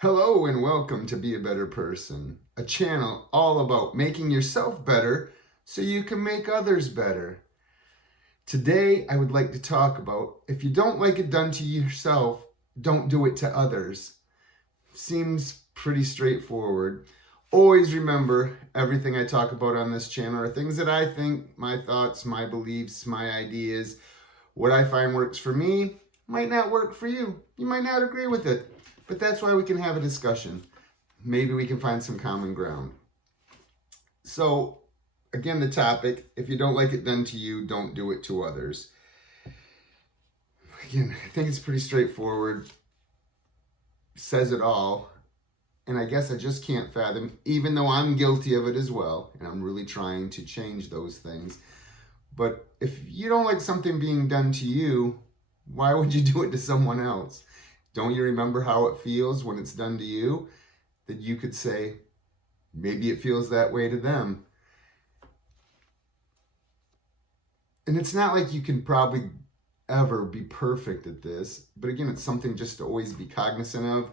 Hello and welcome to Be a Better Person, a channel all about making yourself better so you can make others better. Today, I would like to talk about if you don't like it done to yourself, don't do it to others. Seems pretty straightforward. Always remember, everything I talk about on this channel are things that I think, my thoughts, my beliefs, my ideas. What I find works for me might not work for you. You might not agree with it. But that's why we can have a discussion. Maybe we can find some common ground. So, again, the topic, if you don't like it done to you, don't do it to others. Again, I think it's pretty straightforward. Says it all. And I guess I just can't fathom, even though I'm guilty of it as well, and I'm really trying to change those things. But if you don't like something being done to you, why would you do it to someone else? Don't you remember how it feels when it's done to you? That you could say, maybe it feels that way to them. And it's not like you can probably ever be perfect at this. But again, it's something just to always be cognizant of.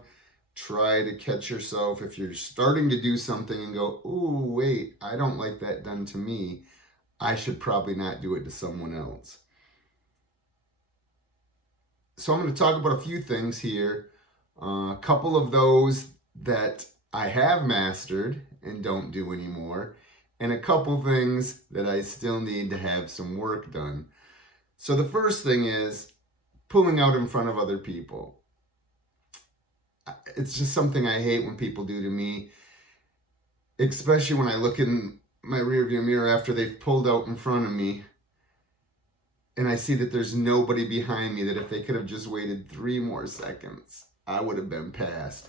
Try to catch yourself if you're starting to do something and go, ooh, wait, I don't like that done to me. I should probably not do it to someone else. So I'm going to talk about a few things here. A couple of those that I have mastered and don't do anymore. And a couple things that I still need to have some work done. So the first thing is pulling out in front of other people. It's just something I hate when people do to me, especially when I look in my rearview mirror after they've pulled out in front of me and I see that there's nobody behind me, that if they could have just waited 3 more seconds, I would have been past.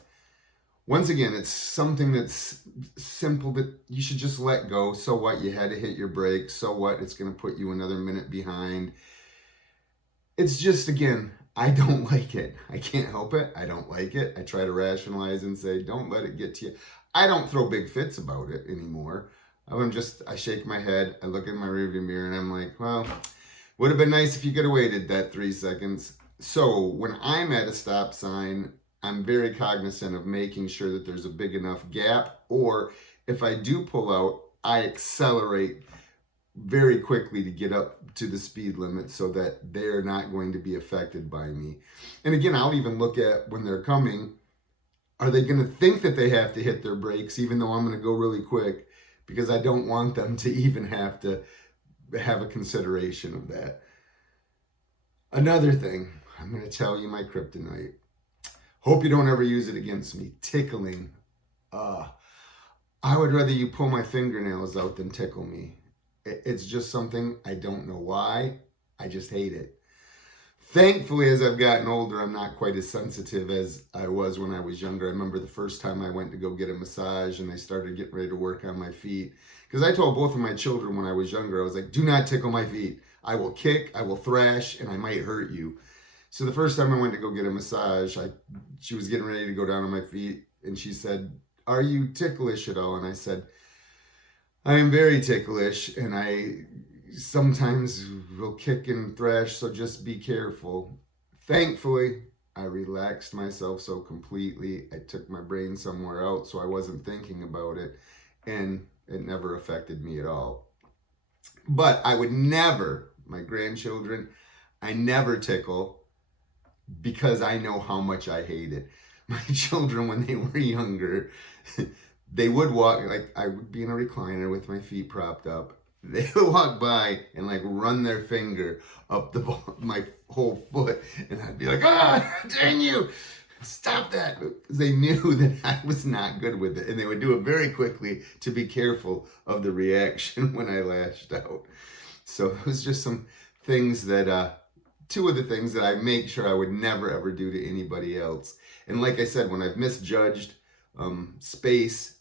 Once again, it's something that's simple that you should just let go. So what? You had to hit your brakes. So what? It's going to put you another minute behind. It's just, again, I don't like it. I can't help it. I don't like it. I try to rationalize and say, don't let it get to you. I don't throw big fits about it anymore. I shake my head. I look in my rearview mirror and I'm like, well, would have been nice if you could have waited that 3 seconds. So when I'm at a stop sign, I'm very cognizant of making sure that there's a big enough gap, or if I do pull out, I accelerate very quickly to get up to the speed limit so that they're not going to be affected by me. And again, I'll even look at when they're coming, are they going to think that they have to hit their brakes even though I'm going to go really quick? Because I don't want them to even have to have a consideration of that. Another thing, I'm going to tell you my kryptonite. Hope you don't ever use it against me. Tickling. I would rather you pull my fingernails out than tickle me. It's just something, I don't know why. I just hate it. Thankfully, as I've gotten older, I'm not quite as sensitive as I was when I was younger. I remember the first time I went to go get a massage and they started getting ready to work on my feet. Because I told both of my children when I was younger, I was like, do not tickle my feet. I will kick, I will thrash, and I might hurt you. So the first time I went to go get a massage, she was getting ready to go down on my feet, and she said, are you ticklish at all? And I said, I am very ticklish, and I sometimes will kick and thrash, so just be careful. Thankfully, I relaxed myself so completely. I took my brain somewhere else, so I wasn't thinking about it, and it never affected me at all. But I would never, my grandchildren, I never tickle because I know how much I hate it. My children, when they were younger, they would walk, like I would be in a recliner with my feet propped up. They would walk by and like run their finger up my whole foot. And I'd be like, dang you, stop that. Because they knew that I was not good with it. And they would do it very quickly to be careful of the reaction when I lashed out. So it was just some things that, 2 of the things that I make sure I would never ever do to anybody else. And like I said, when I've misjudged space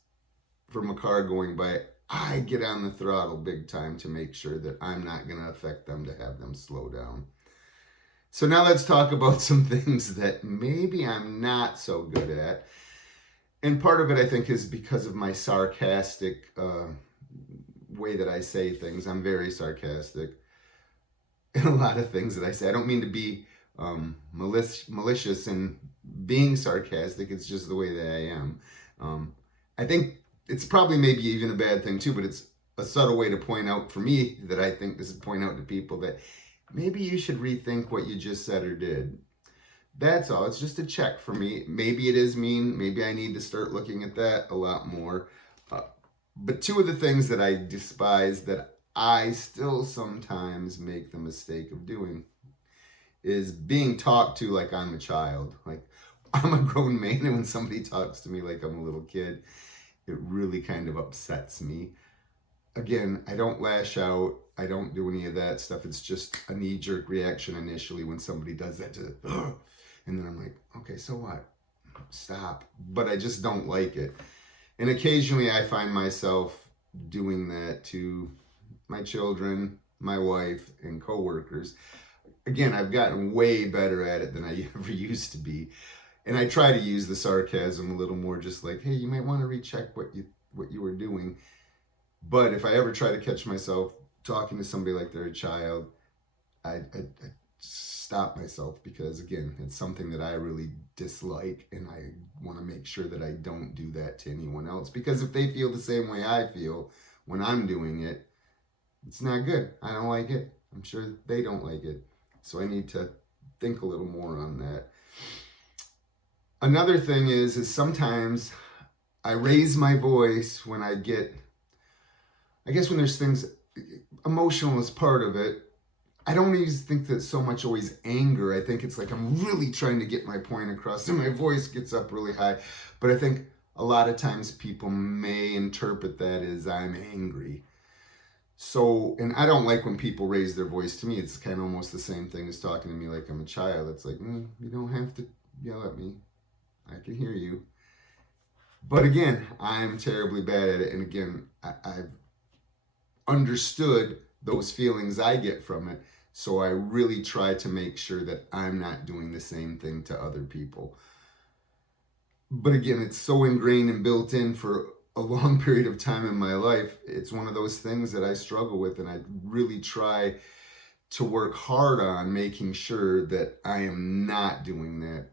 from a car going by, I get on the throttle big time to make sure that I'm not going to affect them, to have them slow down. So now let's talk about some things that maybe I'm not so good at. And part of it, I think, is because of my sarcastic way that I say things. I'm very sarcastic in a lot of things that I say. I don't mean to be malicious and being sarcastic. It's just the way that I am. I think it's probably maybe even a bad thing too, but it's a subtle way to point out for me that I think this is point out to people that maybe you should rethink what you just said or did. That's all. It's just a check for me. Maybe it is mean. Maybe I need to start looking at that a lot more. But two of the things that I despise that I still sometimes make the mistake of doing is being talked to like I'm a child. Like I'm a grown man, and when somebody talks to me like I'm a little kid, it really kind of upsets me. Again, I don't lash out. I don't do any of that stuff. It's just a knee-jerk reaction initially when somebody does that to, and then I'm like, okay, so what? Stop. But I just don't like it. And occasionally I find myself doing that to my children, my wife, and coworkers. Again, I've gotten way better at it than I ever used to be. And I try to use the sarcasm a little more, just like, hey, you might want to recheck what you were doing. But if I ever try to catch myself talking to somebody like they're a child, I stop myself, because again, it's something that I really dislike, and I want to make sure that I don't do that to anyone else, because if they feel the same way I feel when I'm doing it, it's not good. I don't like it. I'm sure they don't like it. So I need to think a little more on that. Another thing is sometimes I raise my voice when I guess when there's things, emotional is part of it. I don't even think that so much always anger. I think it's like I'm really trying to get my point across and my voice gets up really high. But I think a lot of times people may interpret that as I'm angry. So, and I don't like when people raise their voice to me. It's kind of almost the same thing as talking to me like I'm a child. It's like, you don't have to yell at me. I can hear you. But again, I'm terribly bad at it. And again, I've understood those feelings I get from it. So I really try to make sure that I'm not doing the same thing to other people. But again, it's so ingrained and built in for a long period of time in my life. It's one of those things that I struggle with, and I really try to work hard on making sure that I am not doing that.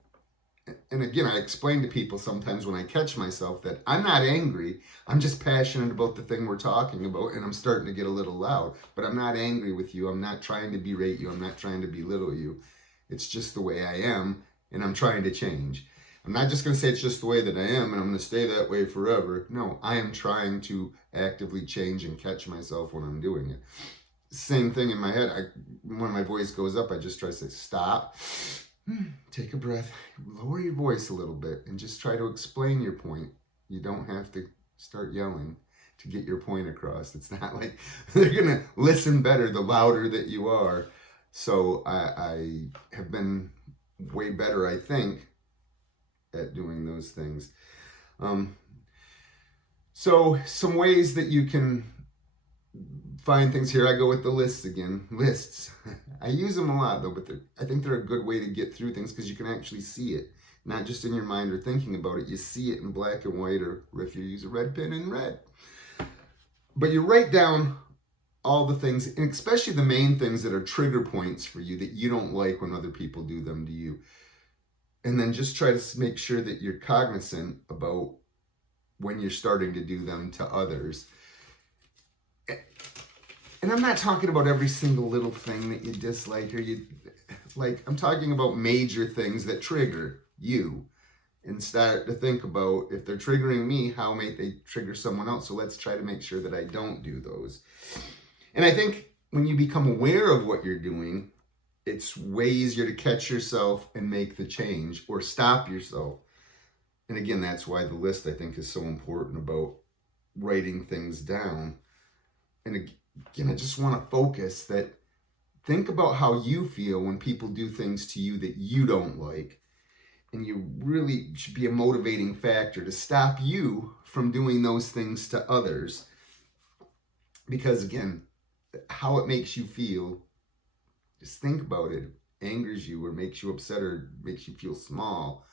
And again, I explain to people sometimes when I catch myself that I'm not angry. I'm just passionate about the thing we're talking about, and I'm starting to get a little loud. But I'm not angry with you. I'm not trying to berate you. I'm not trying to belittle you. It's just the way I am, and I'm trying to change. I'm not just going to say it's just the way that I am, and I'm going to stay that way forever. No, I am trying to actively change and catch myself when I'm doing it. Same thing in my head. When my voice goes up, I just try to say, stop. Take a breath, lower your voice a little bit, and just try to explain your point. You don't have to start yelling to get your point across. It's not like they're going to listen better the louder that you are. So I have been way better, I think, at doing those things. So some ways that you can find things here. I go with the lists again. Lists. I use them a lot though, but I think they're a good way to get through things because you can actually see it, not just in your mind or thinking about it. You see it in black and white, or if you use a red pen, in red. But you write down all the things, and especially the main things that are trigger points for you that you don't like when other people do them to you. And then just try to make sure that you're cognizant about when you're starting to do them to others. And I'm not talking about every single little thing that you dislike or you like. I'm talking about major things that trigger you, and start to think about, if they're triggering me, how may they trigger someone else? So let's try to make sure that I don't do those. And I think when you become aware of what you're doing, it's way easier to catch yourself and make the change or stop yourself. And again, that's why the list, I think, is so important about writing things down. And again, I just want to focus that, think about how you feel when people do things to you that you don't like. And you really should be a motivating factor to stop you from doing those things to others. Because again, how it makes you feel, just think about it. Angers you or makes you upset or makes you feel small.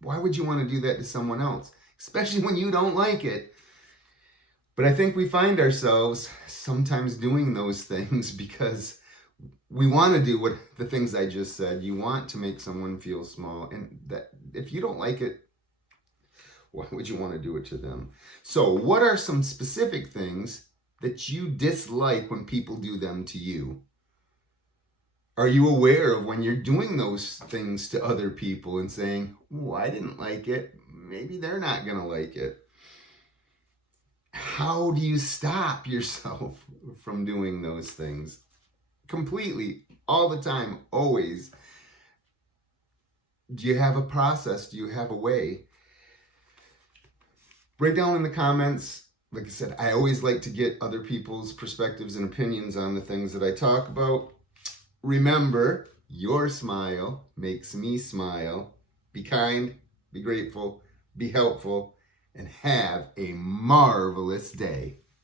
Why would you want to do that to someone else? Especially when you don't like it. But I think we find ourselves sometimes doing those things because we want to do what the things I just said. You want to make someone feel small, and that if you don't like it, why would you want to do it to them? So what are some specific things that you dislike when people do them to you? Are you aware of when you're doing those things to other people and saying, oh, I didn't like it, maybe they're not going to like it? How do you stop yourself from doing those things? Completely, all the time, always. Do you have a process? Do you have a way? Write down in the comments. Like I said, I always like to get other people's perspectives and opinions on the things that I talk about. Remember, your smile makes me smile. Be kind, be grateful, be helpful, and have a marvelous day.